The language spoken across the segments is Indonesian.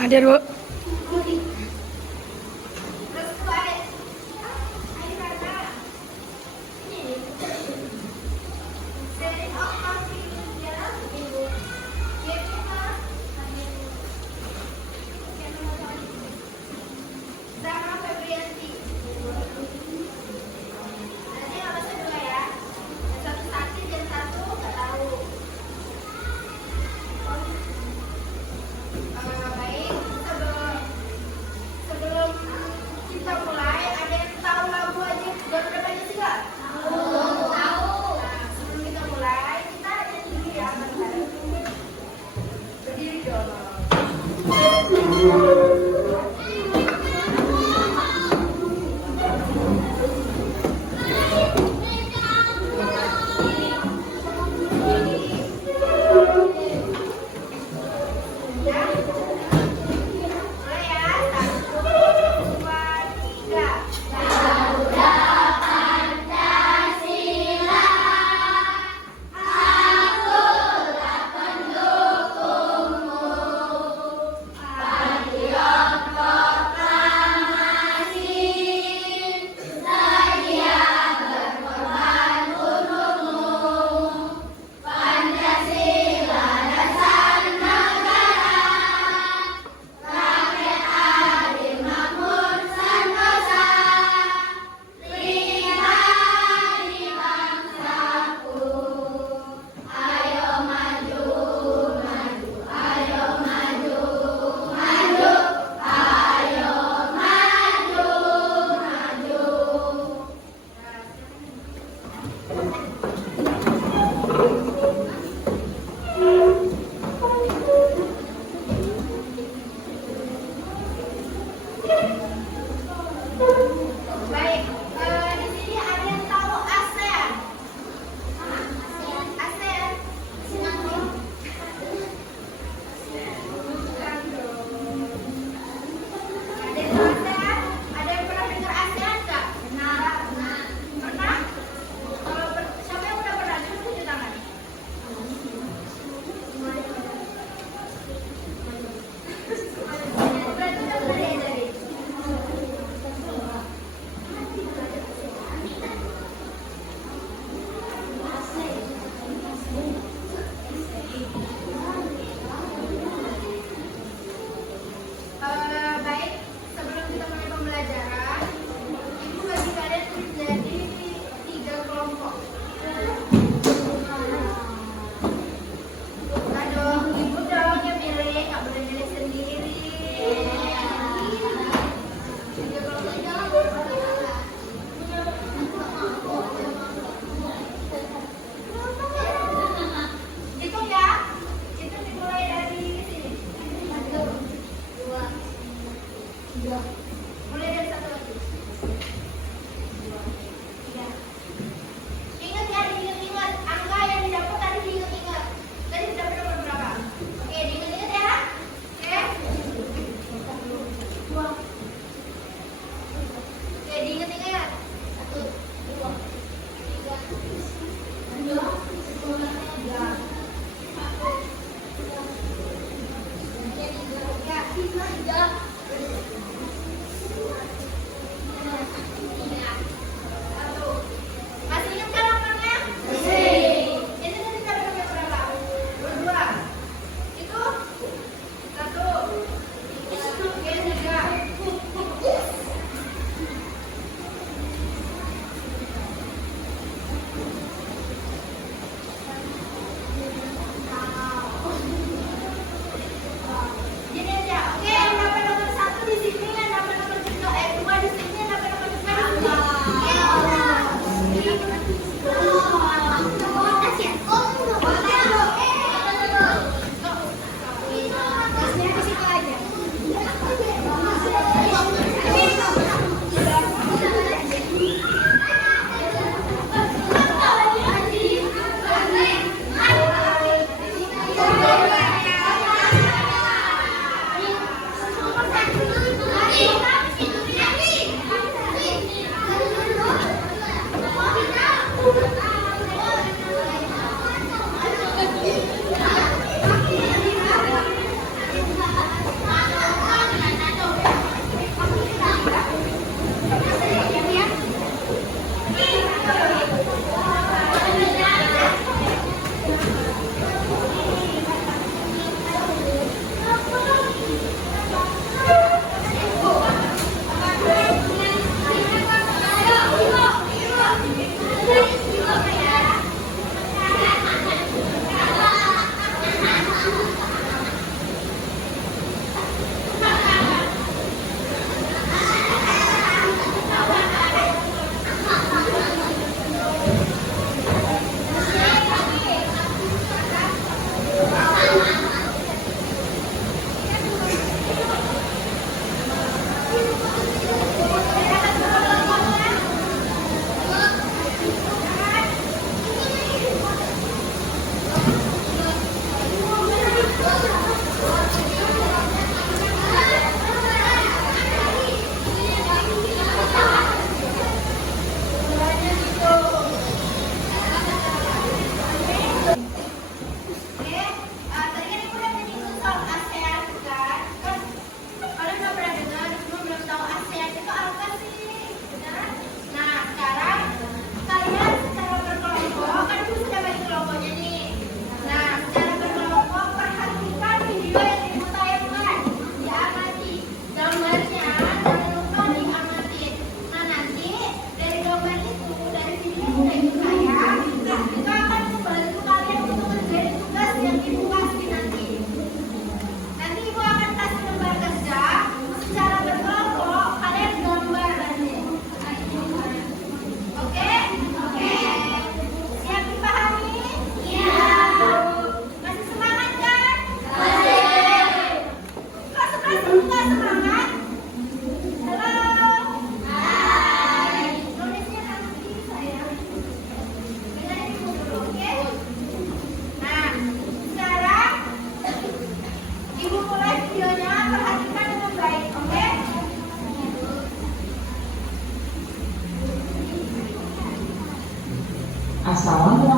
Hadir, Bu.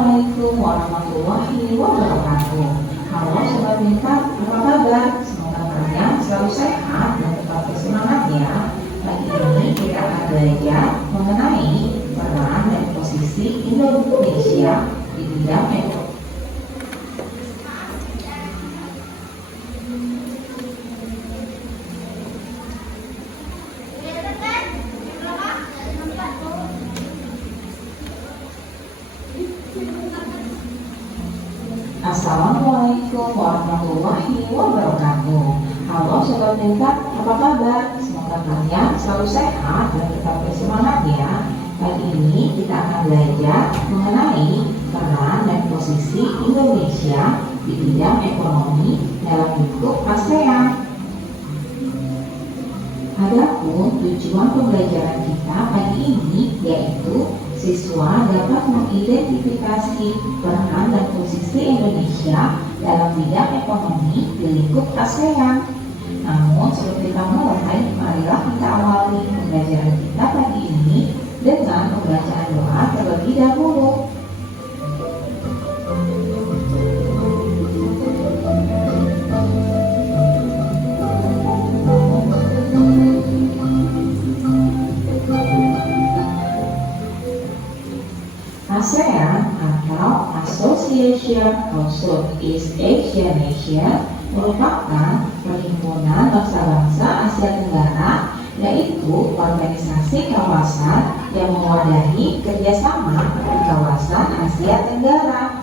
Assalamualaikum warahmatullahi wabarakatuh. Halo Sobat Pintar, apa kabar? Semoga kalian selalu sehat dan tetap bersemangat ya. Pagi ini kita akan belajar mengenai peran dan posisi Indonesia di bidang ekonomi. Assalamualaikum warahmatullahi wabarakatuh. Halo Sobat Pintar, apa kabar? Semoga kalian selalu sehat dan tetap bersemangat ya. Pagi ini kita akan belajar mengenai peran dan posisi Indonesia di bidang ekonomi dalam lingkup ASEAN. Adapun tujuan pembelajaran kita pagi ini yaitu siswa dapat mengidentifikasi peran dan posisi Indonesia dalam bidang ekonomi di lingkup ASEAN. Namun sebelum kita mulai, marilah kita awali pembelajaran kita pagi ini dengan pembacaan doa terlebih dahulu. ASEAN atau Association of Southeast Asian Nations merupakan perhimpunan bangsa-bangsa Asia Tenggara, yaitu organisasi kawasan yang mewadahi kerjasama di kawasan Asia Tenggara.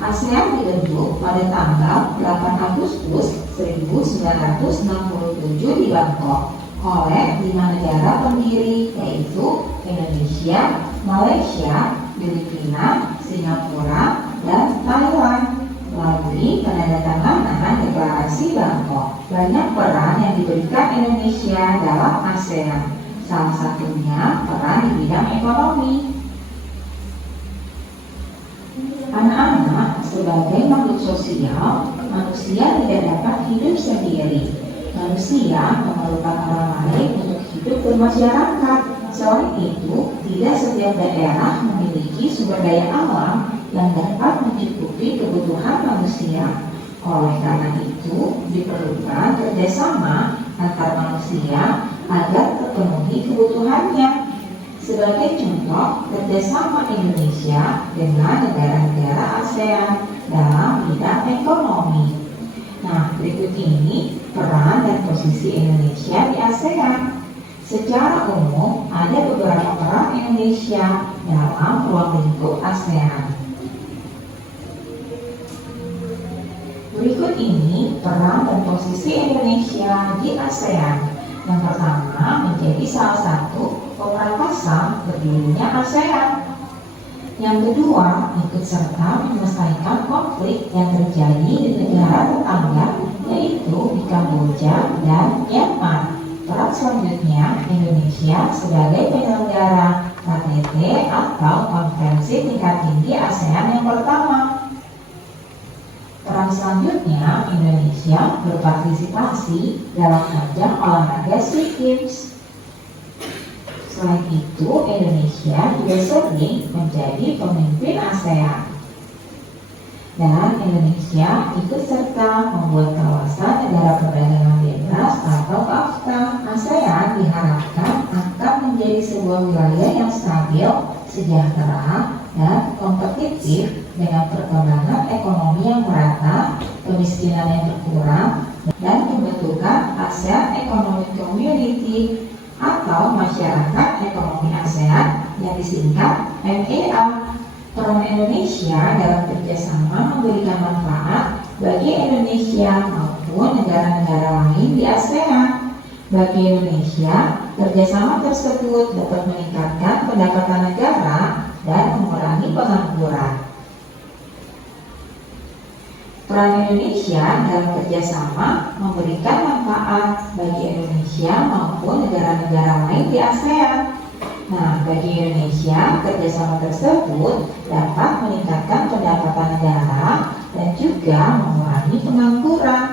ASEAN dibentuk pada tanggal 8 Agustus 1967 di Bangkok oleh 5 negara pendiri, yaitu Indonesia, Malaysia, Filipina, Singapura, dan Thailand. Melalui penandatanganan Deklarasi Bangkok, banyak peran yang diberikan Indonesia dalam ASEAN. Salah satunya peran di bidang ekonomi. Anak-anak sebagai makhluk sosial, manusia tidak dapat hidup sendiri. Manusia memerlukan orang lain untuk hidup bermasyarakat. Selain itu, tidak setiap daerah memiliki sumber daya alam yang dapat mencukupi kebutuhan manusia. Oleh karena itu, diperlukan kerjasama antar manusia agar terpenuhi kebutuhannya. Sebagai contoh, kerjasama Indonesia dengan negara-negara ASEAN dalam bidang ekonomi. Nah, berikut ini peran dan posisi Indonesia di ASEAN. Secara umum, ada beberapa peran Indonesia dalam ruang lingkup ASEAN. Berikut ini peran dan posisi Indonesia di ASEAN. Yang pertama, menjadi salah satu pemeran pasar berdirinya ASEAN. Yang kedua, ikut serta menyelesaikan konflik yang terjadi di negara tetangga, yaitu di Kamboja dan Myanmar. Peran selanjutnya, Indonesia sebagai penyelenggara KTT atau Konferensi Tingkat Tinggi ASEAN yang pertama. Peran selanjutnya, Indonesia berpartisipasi dalam ajang olahraga SEA Games. Selain itu, Indonesia juga sering menjadi pemimpin ASEAN. Dan Indonesia ikut serta membuat kawasan negara perdagangan bebas atau KAFTA. ASEAN diharapkan akan menjadi sebuah wilayah yang stabil, sejahtera, dan kompetitif dengan perkembangan ekonomi yang merata, kemiskinan yang berkurang, dan pembentukan ASEAN Economic Community atau Masyarakat Ekonomi ASEAN yang disingkat MEA. Peran Indonesia dalam kerjasama memberikan manfaat bagi Indonesia maupun negara-negara lain di ASEAN. Bagi Indonesia, kerjasama tersebut dapat meningkatkan pendapatan negara dan mengurangi pengangguran. Peran Indonesia dalam kerjasama memberikan manfaat bagi Indonesia maupun negara-negara lain di ASEAN. Nah, bagi Indonesia, kerjasama tersebut dapat meningkatkan pendapatan negara dan juga mengurangi pengangguran.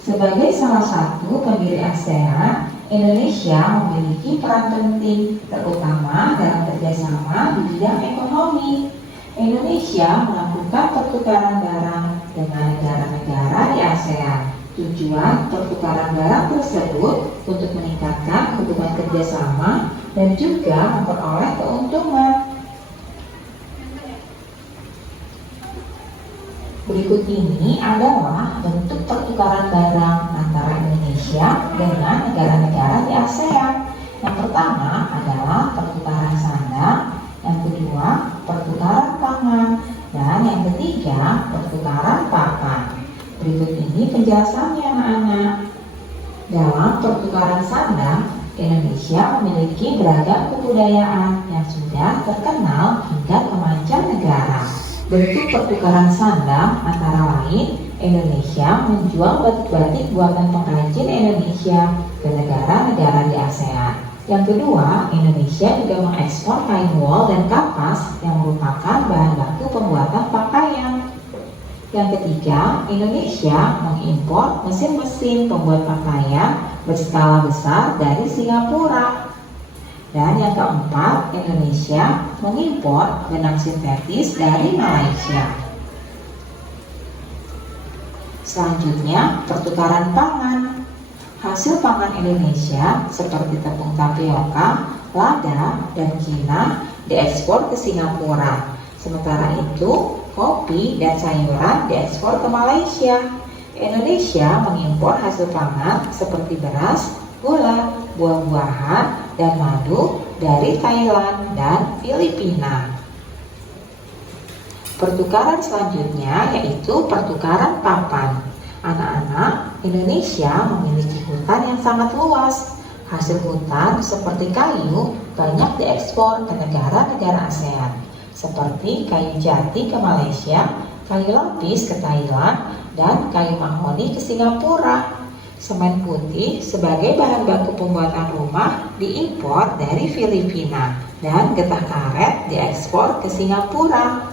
Sebagai salah satu pendiri ASEAN, Indonesia memiliki peran penting, terutama dalam kerjasama di bidang ekonomi. Indonesia melakukan pertukaran barang dengan negara-negara di ASEAN. Tujuan pertukaran barang tersebut untuk meningkatkan hubungan kerjasama dan juga memperoleh keuntungan. Berikut ini adalah bentuk pertukaran barang antara Indonesia dengan negara-negara di ASEAN. Yang pertama adalah pertukaran sandang, yang kedua pertukaran pangan, dan yang ketiga pertukaran pakan. Berikut ini penjelasannya anak-anak. Dalam pertukaran sandang, Indonesia memiliki beragam kebudayaan yang sudah terkenal hingga ke mancanegara. Bentuk pertukaran sandang antara lain, Indonesia menjual batik-batik buatan pengrajin Indonesia ke negara-negara di ASEAN. Yang kedua, Indonesia juga mengekspor kain wol dan kapas yang merupakan bahan baku pembuatan pakaian. Yang ketiga, Indonesia mengimpor mesin-mesin pembuat pakaian berskala besar dari Singapura. Dan yang keempat, Indonesia mengimpor benang sintetis dari Malaysia. Selanjutnya, pertukaran pangan. Hasil pangan Indonesia seperti tepung tapioka, lada, dan kina diekspor ke Singapura. Sementara itu, kopi dan sayuran diekspor ke Malaysia. Indonesia mengimpor hasil pangan seperti beras, gula, buah-buahan, dan madu dari Thailand dan Filipina. Pertukaran selanjutnya yaitu pertukaran papan. Anak-anak, Indonesia memiliki hutan yang sangat luas. Hasil hutan seperti kayu banyak diekspor ke negara-negara ASEAN, seperti kayu jati ke Malaysia, kayu lapis ke Thailand, dan kayu mahoni ke Singapura. Semen putih sebagai bahan baku pembuatan rumah diimpor dari Filipina, dan getah karet diekspor ke Singapura.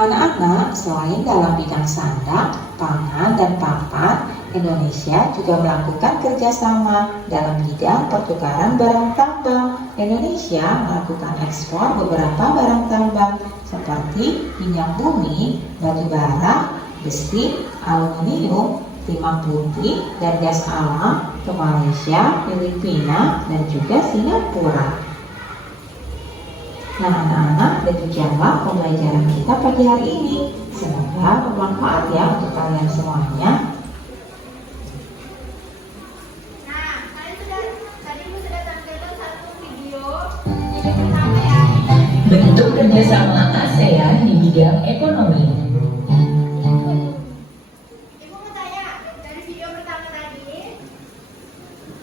Anak-anak, selain dalam bidang sandang, pangan, dan papan, Indonesia juga melakukan kerjasama dalam bidang pertukaran barang tambang. Indonesia melakukan ekspor beberapa barang tambang seperti minyak bumi, batu bara, besi, aluminium, timah putih, dan gas alam ke Malaysia, Filipina, dan juga Singapura. Nah anak-anak, demikianlah pembelajaran kita pagi hari ini. Semoga bermanfaat ya untuk kalian semuanya. Nah, tadi Ibu sudah tampilkan satu video yang pertama ya. Bentuk kerjasama ASEAN di bidang ekonomi. Ibu mau tanya, dari video pertama tadi,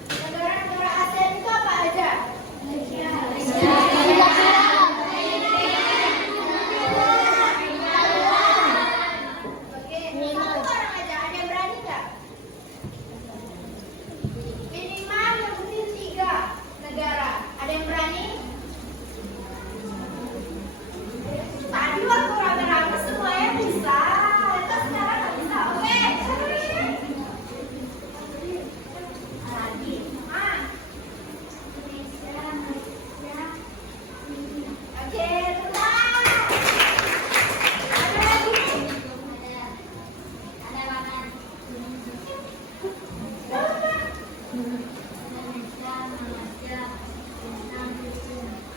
negara-negara ASEAN itu apa aja? Oke, satu orang aja, ada yang berani nggak? Minimal nyebutin 3 negara, ada yang berani? Tadi waktu rame-rame semuanya bisa, terus sekarang nggak bisa. Oke, siapa ini? Tadi, Indonesia. Oke, tenang. Ada lagi? Ada mana?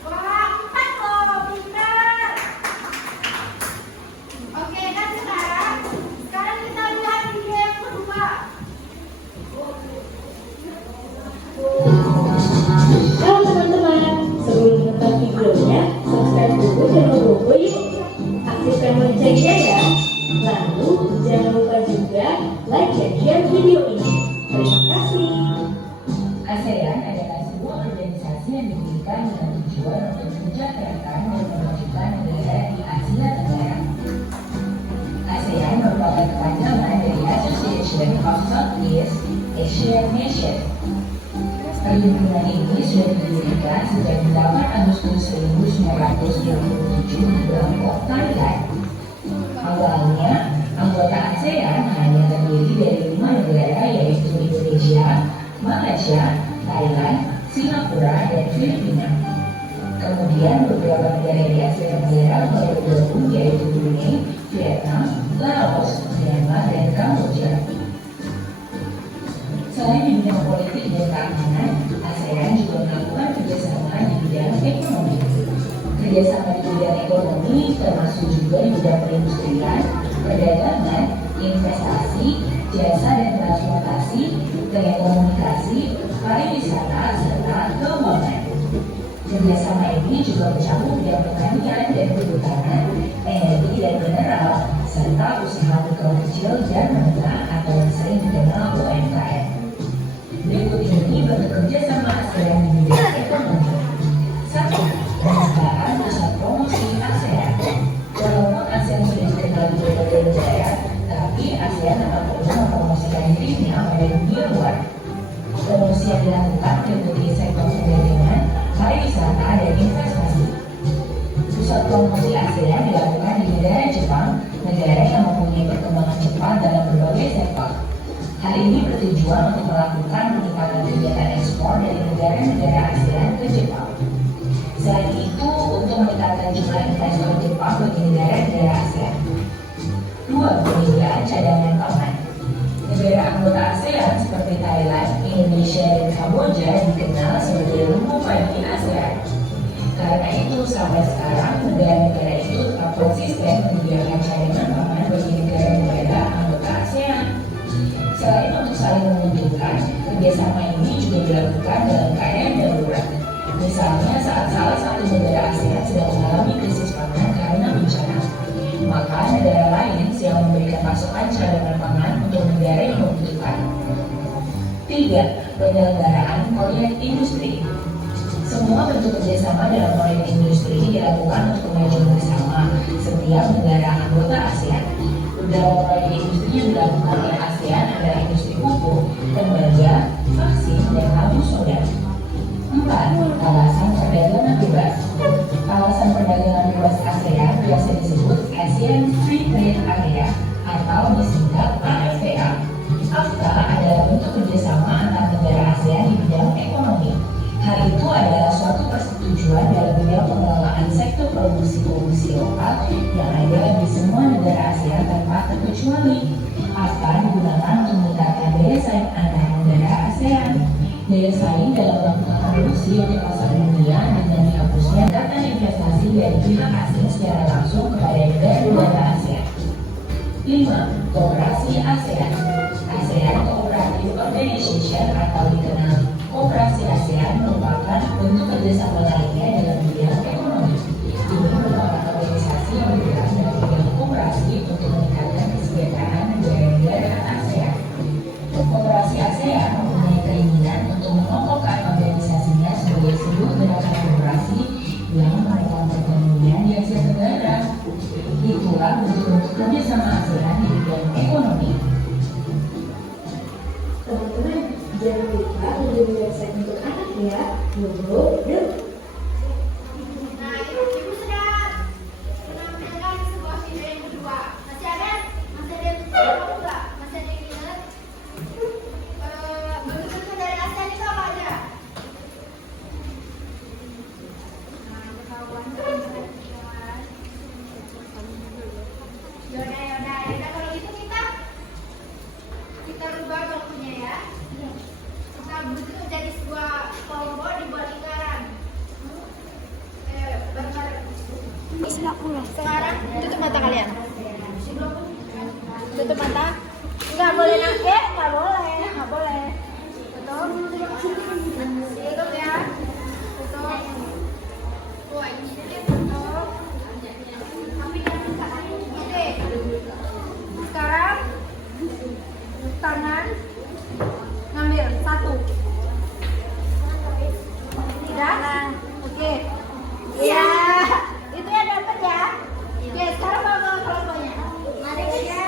Wah, 4 loh, pintar. Oke, dan sekarang kita lihat video yang kedua. Halo teman-teman, sebelum menonton videonya, subscribe dulu channel Bobo yuk. Aktifkan loncengnya ya. Lalu jangan lupa juga like dan share video ini. Terima kasih. ASEAN adalah sebuah organisasi yang didirikan dengan tujuan untuk mensejahterakan dan memajukan negara di Asia Tenggara. ASEAN merupakan kepanjangan dari Association of Southeast Asian Nations. Perhimpunan ini sudah didirikan sejak 8 Agustus 1927 di Bangkok, Thailand. Awalnya, Anggota ASEAN hanya terdiri dari 5 negara, yaitu Indonesia, Malaysia, Thailand, Singapura, dan Filipina. Kemudian beberapa negara di Asia Tenggara baru bergabung, yaitu Brunei, Vietnam, Laos, Myanmar, dan Kamboja. Selain di bidang politik dan keamanan, ASEAN juga melakukan kerjasama di bidang ekonomi. Kerjasama di bidang ekonomi termasuk juga di bidang perindustrian, perdagangan, investasi, jasa dan transportasi, telekomunikasi, pariwisata, serta keuangan. Kerjasama ini juga mencakup bidang pertanian dan kehutanan, energi dan mineral, serta usaha mikro kecil dan menengah atau yang sering dikenal UMKM. Berikut ini bentuk kerjasama ASEAN di bidang ekonomi. 1. Penyebaran pusat promosi ASEAN. Walaupun ASEAN sudah dikenal di berbagai negara, tapi ASEAN tetap perlu mempromosikan dirinya pada dunia luar. Promosi yang dilakukan meliputi sektor perdagangan, pariwisata, dan investasi. Pusat promosi ASEAN dilakukan di negara Jepang, negara yang mempunyai perkembangan cepat dalam berbagai sektor. Hal ini bertujuan untuk melakukan peningkatan kegiatan ekspor dari negara-negara ASEAN ke Jepang. Selain itu, untuk meningkatkan jumlah investor Jepang bagi negara-negara ASEAN. 2. Penyediaan cadangan pangan. Negara anggota ASEAN seperti Thailand, Indonesia, dan Kamboja dikenal sebagai lumbung padi ASEAN. Karena itu, sampai sekarang negara-negara itu tetap konsisten menyediakan cadangan pangan bagi negara-negara anggota ASEAN. Selain untuk saling menguntungkan, kerjasama ini juga dilakukan dalam keadaan darurat. Misalnya saat salah satu negara ASEAN sedang mengalami krisis pangan karena bencana, maka negara lain siap memberikan pasokan cadangan pangan untuk negara yang membutuhkan. 3. Penyelenggaraan proyek industri. Semua bentuk kerjasama dalam proyek industri dilakukan untuk kemajuan bersama setiap negara anggota ASEAN. Beberapa proyek industri yang dilakukan oleh ASEAN adalah industri pupuk, tembaga, vaksin, dan lampu soda. 4. Kawasan perdagangan bebas. Kawasan perdagangan bebas ASEAN biasa disebut ASEAN Free Trade Area atau disingkat AFTA. AFTA adalah bentuk kerjasama antar negara ASEAN di bidang ekonomi. Hal itu adalah suatu persetujuan dalam bidang pengelolaan sektor produksi lokal yang ada di semua negara ASEAN tanpa terkecuali. AFTA digunakan untuk meningkatkan daya saing antar negara ASEAN. Daya saing dalam melakukan produksi untuk pasar dunia dengan dihapusnya daftar investasi dari pihak asing secara langsung kepada negara-negara ASEAN. 5. Koperasi ASEAN. ASEAN Cooperative Organization atau dikenal Koperasi ASEAN merupakan bentuk kerjasama lainnya dalam bidang ekonomi. Ini merupakan organisasi yang bergerak dalam bidang koperasi untuk meningkatkan kesejahteraan negara-negara ASEAN. Koperasi ASEAN mempunyai keinginan untuk mengokohkan organisasinya sebagai sebuah gerakan koperasi yang menopang perekonomian di Asia Tenggara. Itulah bentuk-bentuk kerjasama ASEAN di bidang ekonomi. Teman-teman, jangan lupa menjadi website untuk anak ya. Google, Nah, ibu sudah menampilkan sebuah video yang kedua. Masih ada yang tahu nggak? Masih ada yang ingat? Bentuk-bentuk dari ASEAN itu apa aja? Nah, ketahuan teman-teman. Yaudah. Kalau gitu kita rubah waktunya ya. Kita bentuk jadi sebuah kelompok dibuat lingkaran. Bareng-bareng. Sekarang tutup mata kalian. Tutup mata. Nggak boleh nangkep, nggak boleh. Tutup. Tutup ya. Tutup. Tuh, ini tutup. Tapi jangan buka. Oke. Sekarang tangan ngambil satu. Tidak? Oke. Iya. Itu ya dapat ya. Oke, sekarang bawa kelompoknya. Mari ya.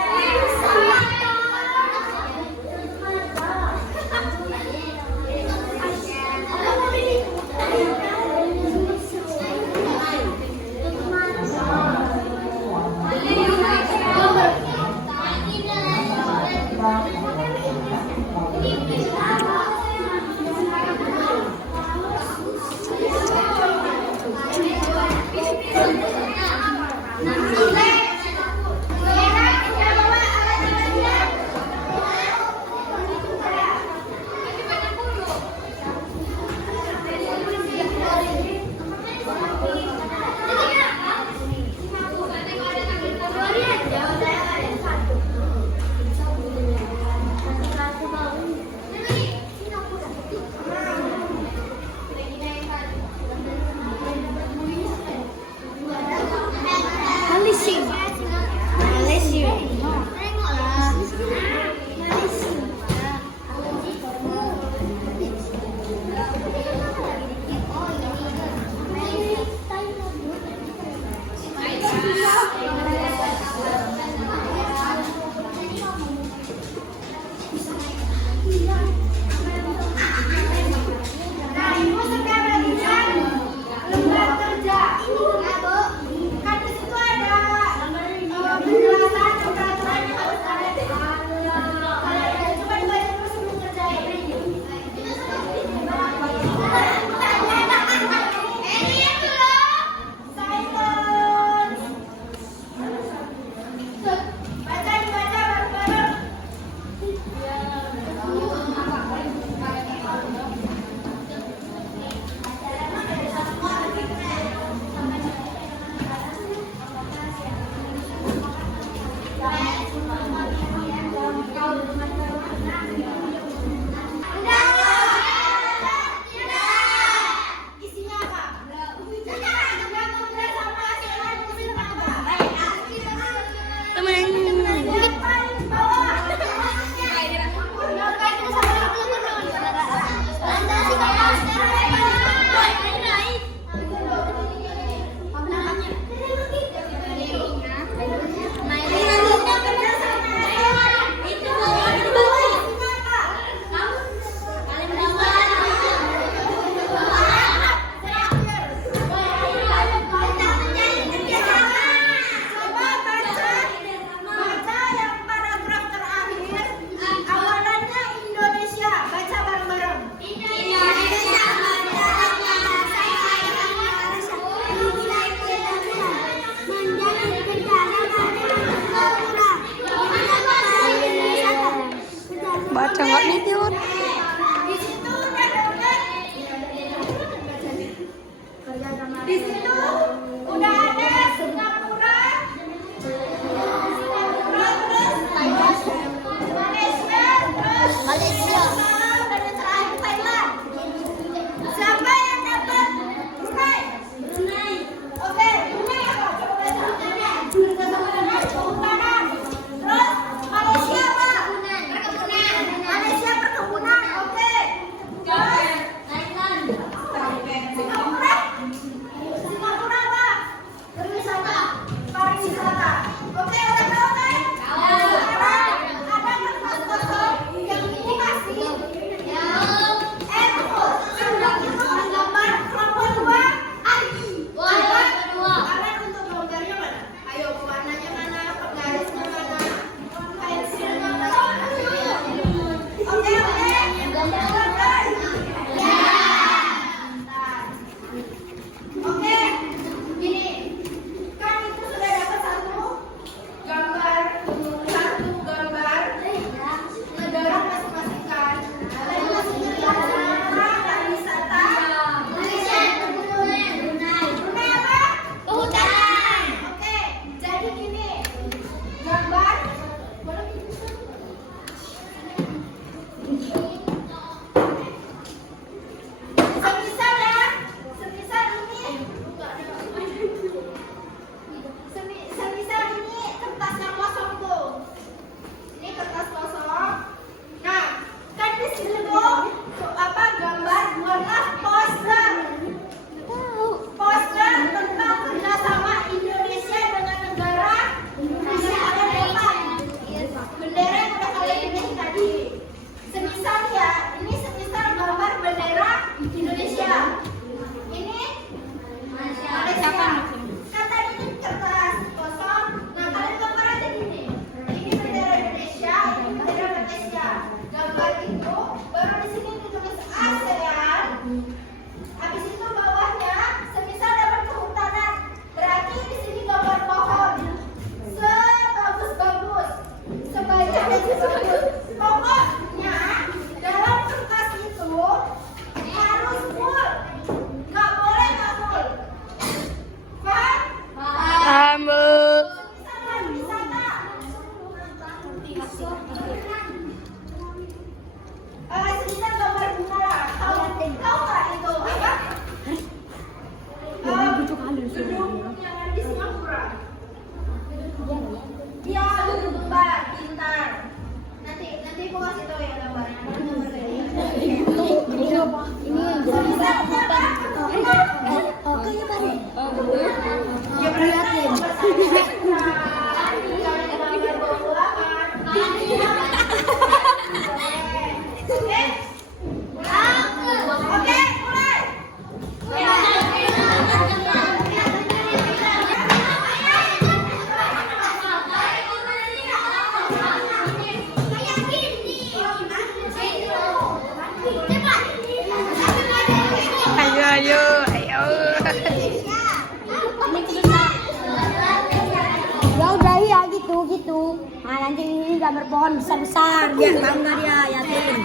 nanti ini gambar pohon besar-besar. Dia tahu nggak dia? Yatin.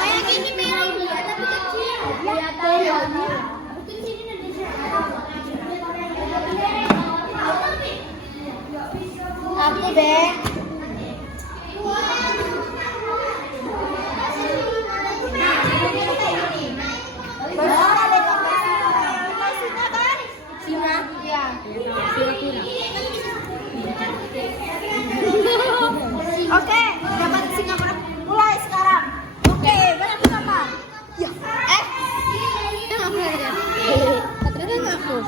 Kayak gini merah dia, tapi kecil. Yatin. Aku deh. Oke, dapat Singapura. Mulai sekarang. Oke, berapa sama? Ya. Ternyata nggak aku.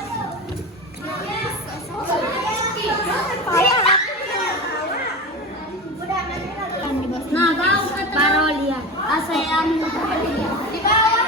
Nah, baru lihat. ASEAN. Di bawah.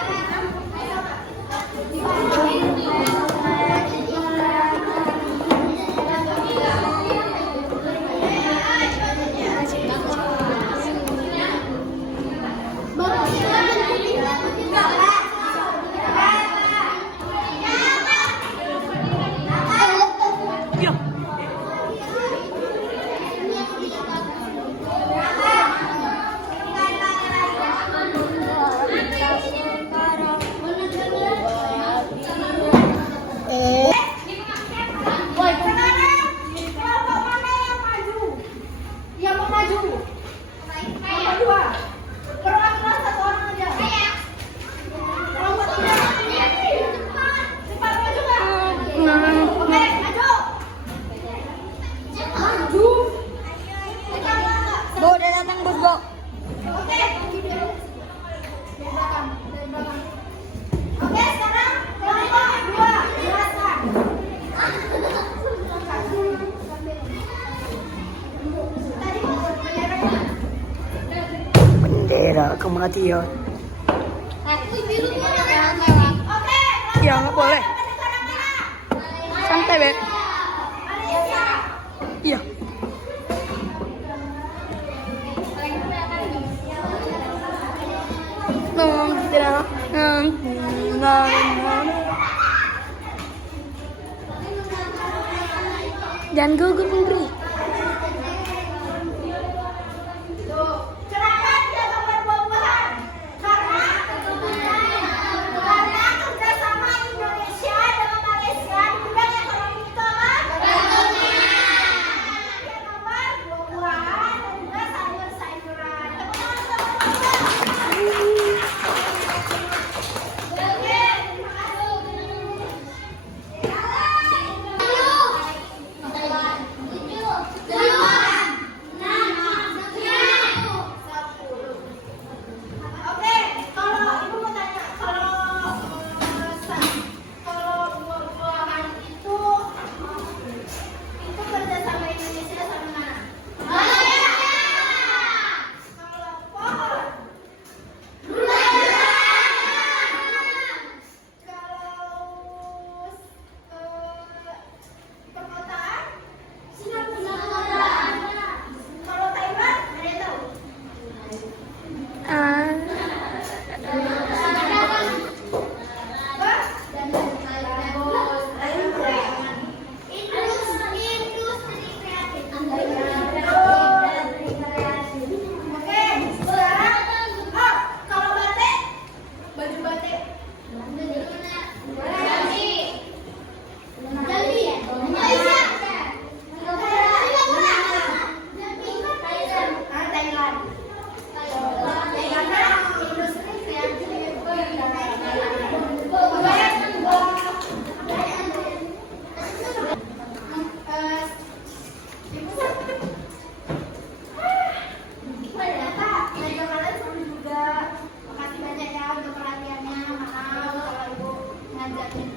Bendera kematian. Ya nggak boleh. Santai Beb. Iya. Jangan gugup Putri. Makasih banyak ya untuk perhatiannya. Maaf kalau ibu ngajakin